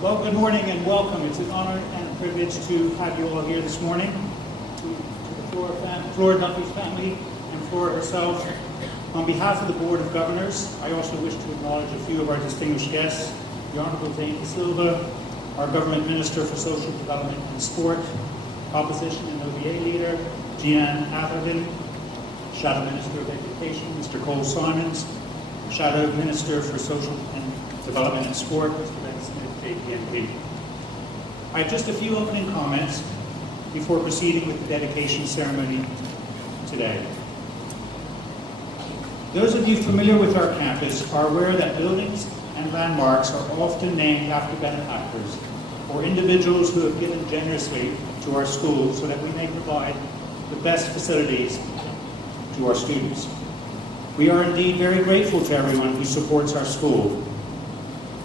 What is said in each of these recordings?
Well, good morning and welcome. It's an honor and a privilege to have you all here this morning. To the Flora Duffy's family and Flora herself. On behalf of the Board of Governors, I also wish to acknowledge a few of our distinguished guests, the Honorable Zane Silva, our Government Minister for Social Development and Sport, Opposition and OVA Leader, Jeanne Atherton, Shadow Minister of Education, Mr. Cole Simons, Shadow Minister for Social and Development and Sport, Mr. Ben Smith, JPMP. I have just a few opening comments before proceeding with the dedication ceremony today. Those of you familiar with our campus are aware that buildings and landmarks are often named after benefactors or individuals who have given generously to our school so that we may provide the best facilities to our students. We are indeed very grateful to everyone who supports our school,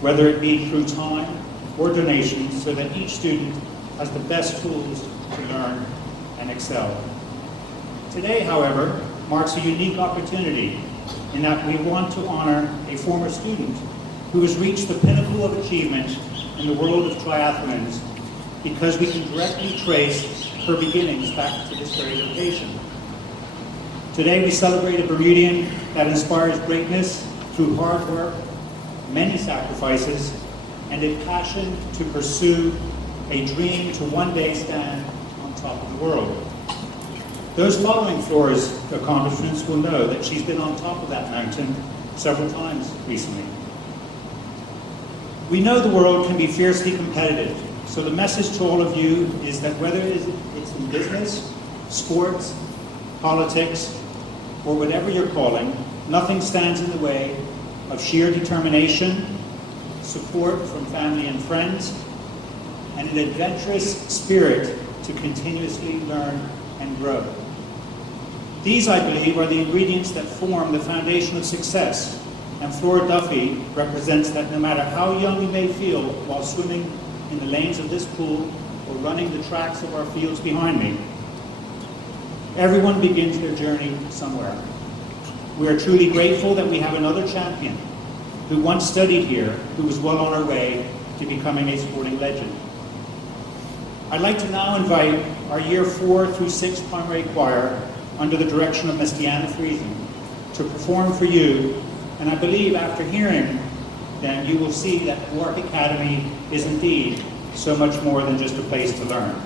whether it be through time or donations, so that each student has the best tools to learn and excel. Today, however, marks a unique opportunity in that we want to honor a former student who has reached the pinnacle of achievement in the world of triathlons because we can directly trace her beginnings back to this very location. Today we celebrate a Bermudian that inspires greatness through hard work, many sacrifices, and a passion to pursue a dream to one day stand on top of the world. Those following Flora's accomplishments will know that she's been on top of that mountain several times recently. We know the world can be fiercely competitive, so the message to all of you is that whether it's in business, sports, politics, or whatever you're calling, nothing stands in the way of sheer determination, support from family and friends, and an adventurous spirit to continuously learn and grow. These, I believe, are the ingredients that form the foundation of success, and Flora Duffy represents that no matter how young you may feel while swimming in the lanes of this pool or running the tracks of our fields behind me, everyone begins their journey somewhere. We are truly grateful that we have another champion who once studied here, who is well on her way to becoming a sporting legend. I'd like to now invite our Year 4 through 6 primary choir under the direction of Miss Deanna Friesen to perform for you, and I believe after hearing them you will see that Warwick Academy is indeed so much more than just a place to learn.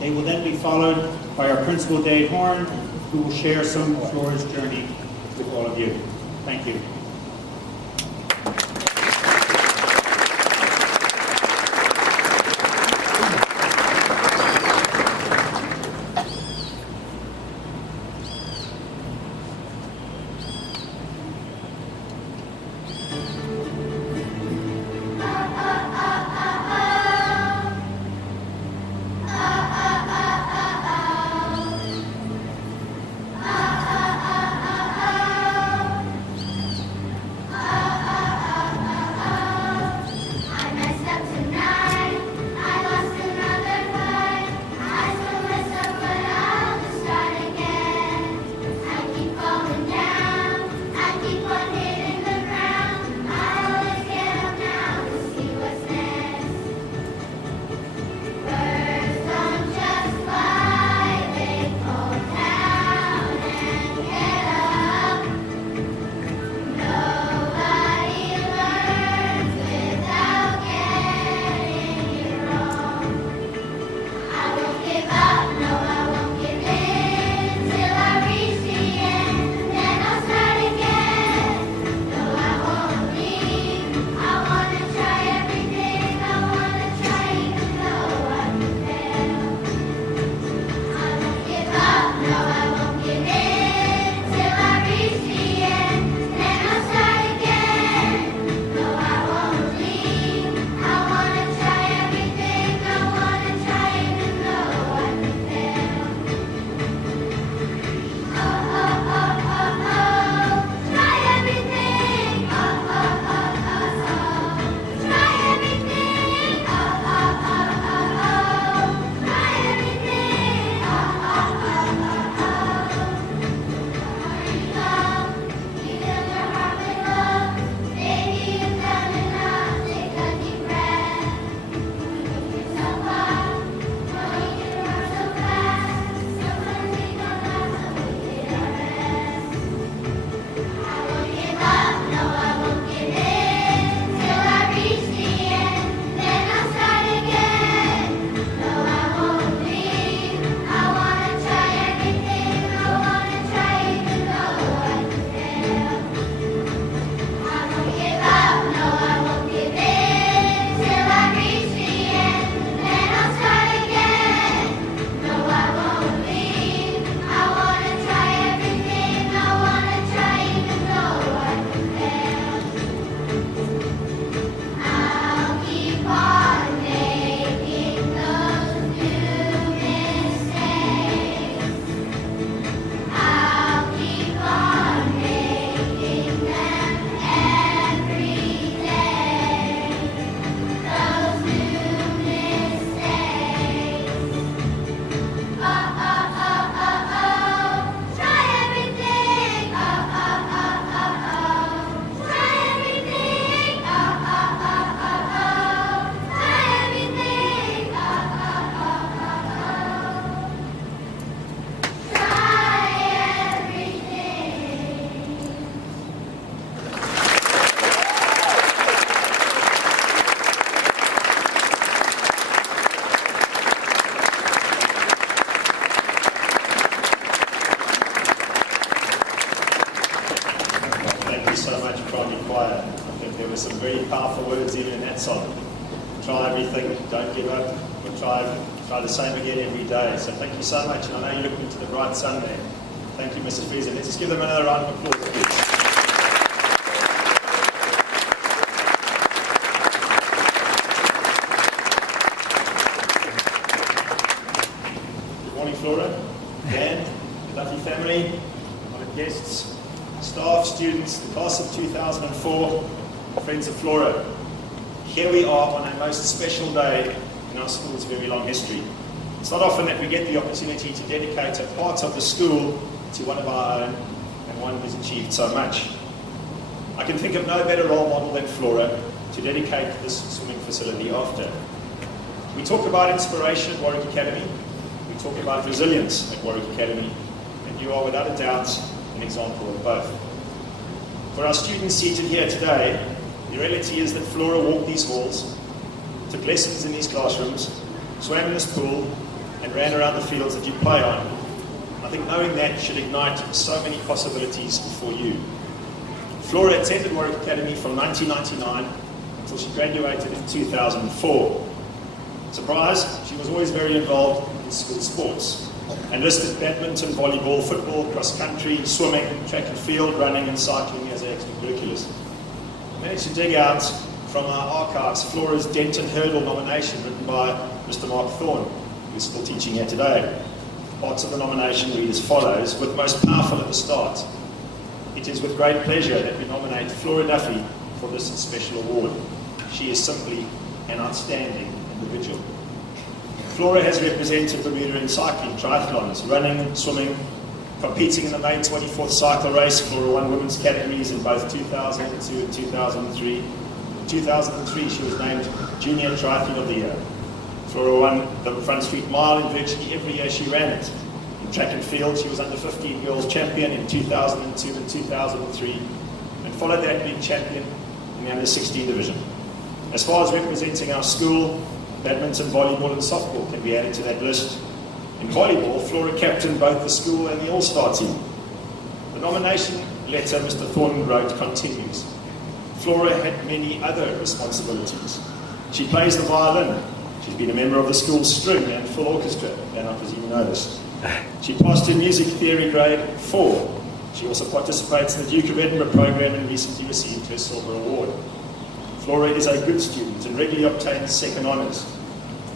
They will then be followed by our Principal Dave Horn, who will share some of Flora's journey with all of you. Thank you. were some very powerful words even in that song. Try everything, don't give up, but try the same again every day. So thank you so much, and I know you're looking to the bright sun there. Thank you, Mrs. Friesen. Let's just give them another round of applause, please. Good morning, Flora, Dan, the Duffy family, honored guests, staff, students, the class of 2004, friends of Flora. Here we are on a most special day in our school's very long history. It's not often that we get the opportunity to dedicate a part of the school to one of our own, and one who's achieved so much. I can think of no better role model than Flora to dedicate this swimming facility after. We talk about inspiration at Warwick Academy, we talk about resilience at Warwick Academy, and you are without a doubt an example of both. For our students seated here today, the reality is that Flora walked these halls, took lessons in these classrooms, swam in this pool, and ran around the fields that you play on. I think knowing that should ignite so many possibilities for you. Flora attended Warwick Academy from 1999 until she graduated in 2004. Surprise, she was always very involved in school sports and listed badminton, volleyball, football, cross country, swimming, track and field, running and cycling as her extracurriculars. I managed to dig out from our archives Flora's Denton Hurdle nomination written by Mr. Mark Thorne, who's still teaching here today. Parts of the nomination read as follows, with most powerful at the start. It is with great pleasure that we nominate Flora Duffy for this special award. She is simply an outstanding individual. Flora has represented Bermuda in cycling, triathlons, running, swimming, competing in the May 24th cycle race. Flora won women's categories in both 2002 and 2003. In 2003, she was named Junior Triathlete of the Year. Flora won the Front Street Mile in virtually every year she ran it. In track and field, she was under 15 girls champion in 2002 and 2003, and followed that being champion in the under 16 division. As far as representing our school, badminton, volleyball and softball can be added to that list. In volleyball, Flora captained both the school and the all-star team. The nomination letter Mr. Thorne wrote continues. Flora had many other responsibilities. She plays the violin. She's been a member of the school's string and full orchestra, and I presume you know this. She passed her music theory grade 4. She also participates in the Duke of Edinburgh program and recently received her Silver Award. Flora is a good student and regularly obtains second honours.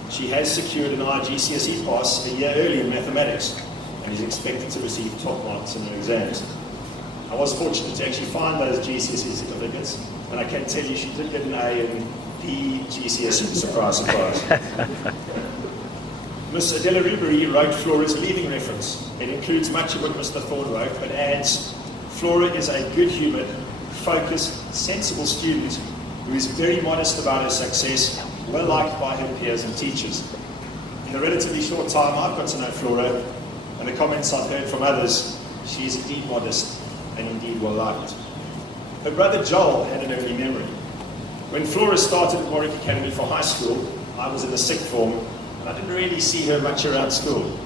She has secured an IGCSE pass a year early in mathematics and is expected to receive top marks in her exams. I was fortunate to actually find those GCSE certificates, and I can tell you she did get an A in PE GCSE, surprise, surprise. Miss Adela Ribery wrote Flora's leaving reference. It includes much of what Mr. Thorne wrote, but adds, Flora is a good-humoured, focused, sensible student who is very modest about her success, well liked by her peers and teachers. In the relatively short time I've got to know Flora, and the comments I've heard from others, she is indeed modest and indeed well liked. Her brother Joel had an early memory. When Flora started at Warwick Academy for high school, I was in the sixth form, and I didn't really see her much around school.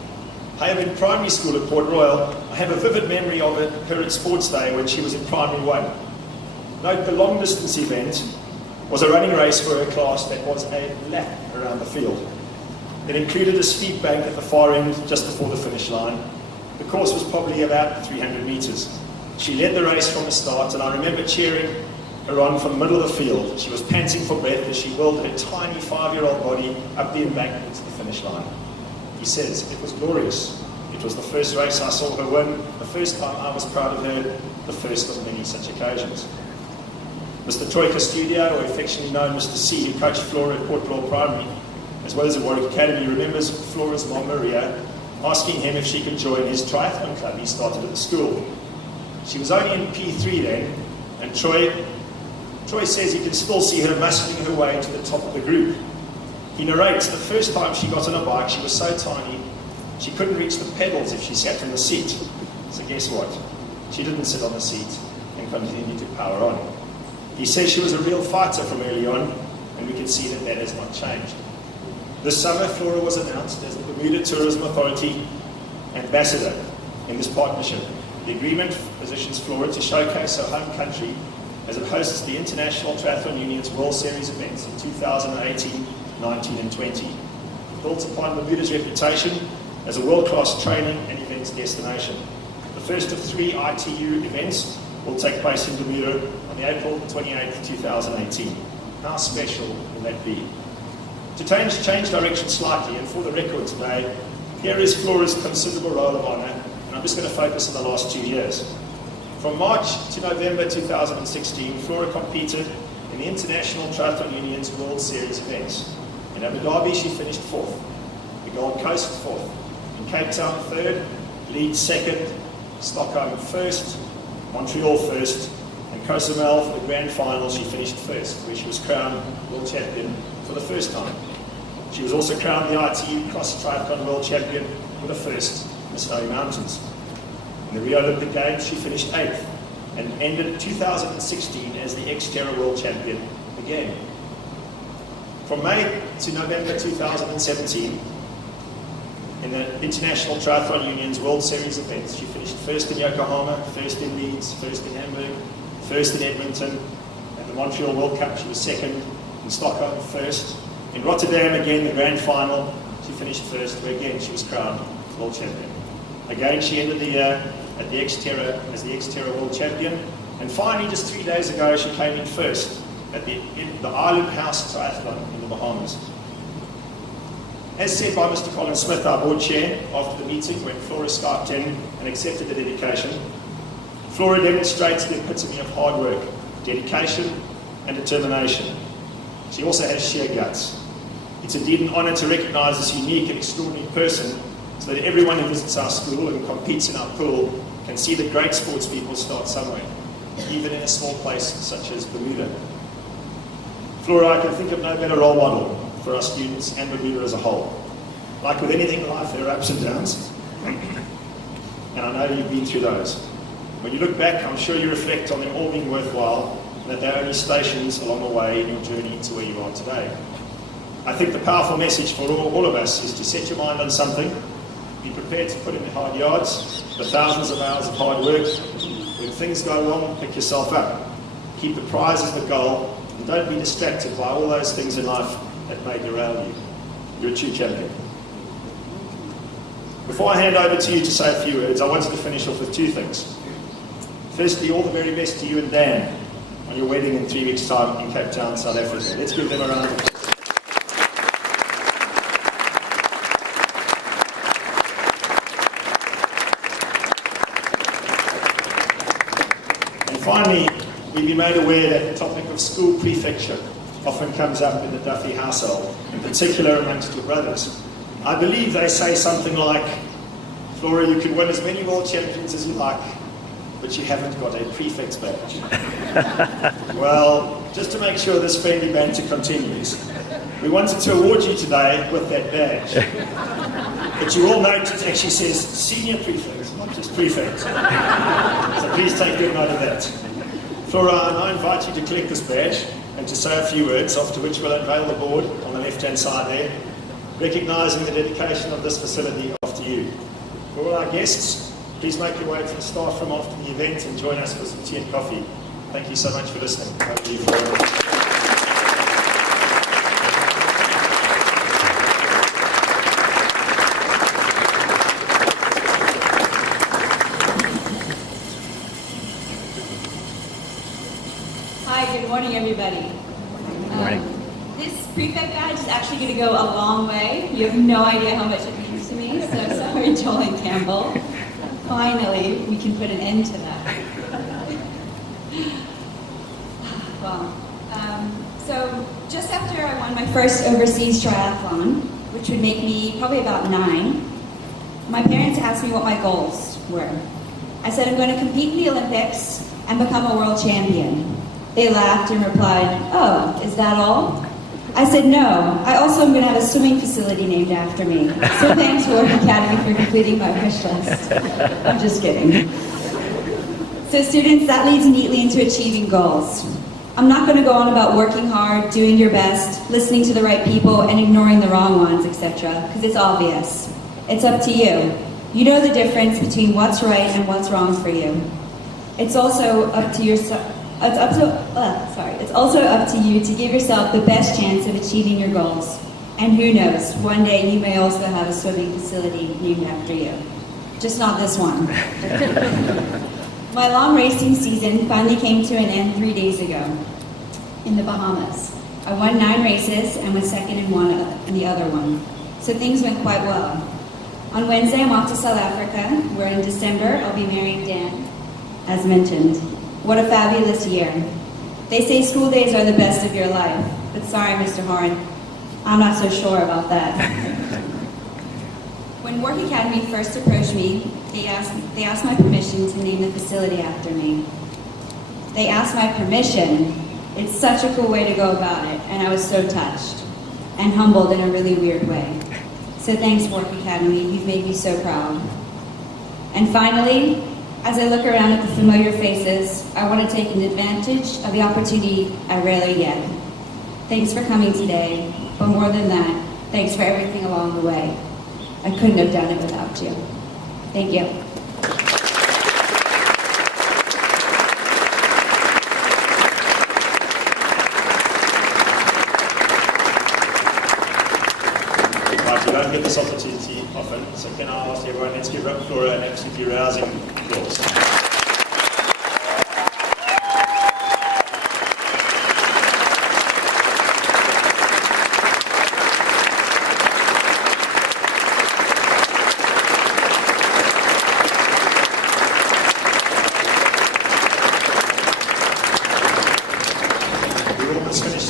However, in primary school at Port Royal, I have a vivid memory of her at sports day when she was in primary 1. Note the long distance event was a running race for her class that was a lap around the field. It included a steep bank at the far end just before the finish line. The course was probably about 300 metres. She led the race from the start, and I remember cheering her on from the middle of the field. She was panting for breath as she whirled her tiny 5-year-old body up the embankment to the finish line. He says, it was glorious. It was the first race I saw her win, the first time I was proud of her, the first of many such occasions. Mr. Troy Custodio, or affectionately known Mr. C, who coached Flora at Port Royal Primary, as well as at Warwick Academy, remembers Flora's mom, Maria, asking him if she could join his triathlon club he started at the school. She was only in P3 then, and Troy says he can still see her muscling her way to the top of the group. He narrates the first time she got on a bike, she was so tiny, she couldn't reach the pedals if she sat in the seat. So guess what? She didn't sit on the seat and continued to power on. He says she was a real fighter from early on, and we can see that that has not changed. This summer, Flora was announced as the Bermuda Tourism Authority ambassador in this partnership. The agreement positions Flora to showcase her home country as it hosts the International Triathlon Union's World Series events in 2018, 19 and 20. Built upon Bermuda's reputation as a world-class training and events destination. The first of 3 ITU events will take place in Bermuda on the April 28th, 2018. How special will that be? To change direction slightly, and for the record today, here is Flora's considerable roll of honour, and I'm just going to focus on the last 2 years. From March to November 2016, Flora competed in the International Triathlon Union's World Series events. In Abu Dhabi, she finished 4th, the Gold Coast 4th, in Cape Town 3rd, Leeds 2nd, Stockholm 1st, Montreal 1st, and Cozumel for the grand final she finished 1st, where she was crowned world champion for the first time. She was also crowned the ITU Cross Triathlon World Champion for the first in the Snowy Mountains. In the Rio Olympic Games, she finished 8th and ended 2016 as the Xterra World Champion again. From May to November 2017, in the International Triathlon Union's World Series events, she finished 1st in Yokohama, 1st in Leeds, 1st in Hamburg, 1st in Edmonton. At the Montreal World Cup, she was 2nd. In Stockholm, 1st. In Rotterdam, again, the grand final, she finished 1st, where again she was crowned world champion. Again, she ended the year at the Xterra as the Xterra World Champion. And finally, just 3 days ago, she came in 1st at the Island House Triathlon in the Bahamas. As said by Mr. Colin Smith, our board chair, after the meeting when Flora Skyped in and accepted the dedication, Flora demonstrates the epitome of hard work, dedication and determination. She also has sheer guts. It's indeed an honour to recognise this unique and extraordinary person so that everyone who visits our school and competes in our pool can see that great sports people start somewhere, even in a small place such as Bermuda. Flora, I can think of no better role model for our students and Bermuda as a whole. Like with anything in life, there are ups and downs, and I know you've been through those. When you look back, I'm sure you reflect on them all being worthwhile, and that they're only stations along the way in your journey to where you are today. I think the powerful message for all of us is to set your mind on something, be prepared to put in the hard yards, the thousands of hours of hard work. When things go wrong, pick yourself up. Keep the prize as the goal, and don't be distracted by all those things in life that may derail you. You're a true champion. Before I hand over to you to say a few words, I wanted to finish off with 2 things. Firstly, all the very best to you and Dan on your wedding in 3 weeks' time in Cape Town, South Africa. Let's give them a round of applause. And finally, we've been made aware that the topic of school prefecture often comes up in the Duffy household, in particular amongst your brothers. I believe they say something like, Flora, you can win as many world champions as you like, but you haven't got a prefect's badge. Well, just to make sure this friendly banter continues, we wanted to award you today with that badge. But you all note it actually says senior prefect, not just prefect. So please take good note of that. Flora, I now invite you to collect this badge and to say a few words, after which we'll unveil the board on the left-hand side there, recognising the dedication of this facility after you. For all our guests, please make your way to the staff room after the event and join us for some tea and coffee. Thank you so much for listening. Over to you, Flora. Hi, good morning, everybody. Good morning. This prefect badge is actually going to go a long way. You have no idea how much it means to me, so sorry, Joel and Campbell. Finally, we can put an end to that. Well, so just after I won my first overseas triathlon, which would make me probably about 9, my parents asked me what my goals were. I said, I'm going to compete in the Olympics and become a world champion. They laughed and replied, oh, is that all? I said, no, I also am going to have a swimming facility named after me. So thanks, Warwick Academy, for completing my wish list. I'm just kidding. So students, that leads neatly into achieving goals. I'm not going to go on about working hard, doing your best, listening to the right people, and ignoring the wrong ones, etc., because it's obvious. It's up to you. You know the difference between what's right and what's wrong for you. It's also up to It's also up to you to give yourself the best chance of achieving your goals. And who knows, one day you may also have a swimming facility named after you. Just not this one. My long racing season finally came to an end 3 days ago in the Bahamas. I won 9 races and was second in the other one. So things went quite well. On Wednesday, I'm off to South Africa, where in December I'll be marrying Dan, as mentioned. What a fabulous year. They say school days are the best of your life, but sorry, Mr. Horn, I'm not so sure about that. When Warwick Academy first approached me, they asked my permission to name the facility after me. They asked my permission. It's such a cool way to go about it, and I was so touched and humbled in a really weird way. So thanks, Warwick Academy. You've made me so proud. And finally, as I look around at the familiar faces, I want to take advantage of the opportunity I rarely get. Thanks for coming today, but more than that, thanks for everything along the way. I couldn't have done it without you. Thank you. Right, you don't get this opportunity often, so can I ask everyone, let's give Flora an absolutely rousing applause.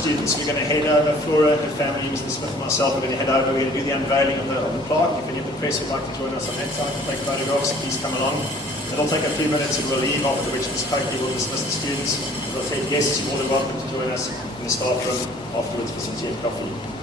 Students, we're going to head over, Flora, her family, Mr. Smith and myself are going to head over, we're going to do the unveiling of the plaque. If any of the press would like to join us on that side and take photographs, please come along. It'll take a few minutes and we'll leave, after which Ms. Coakley will dismiss the students. We'll say guests, you're more than welcome to join us in the staff room afterwards for some tea and coffee.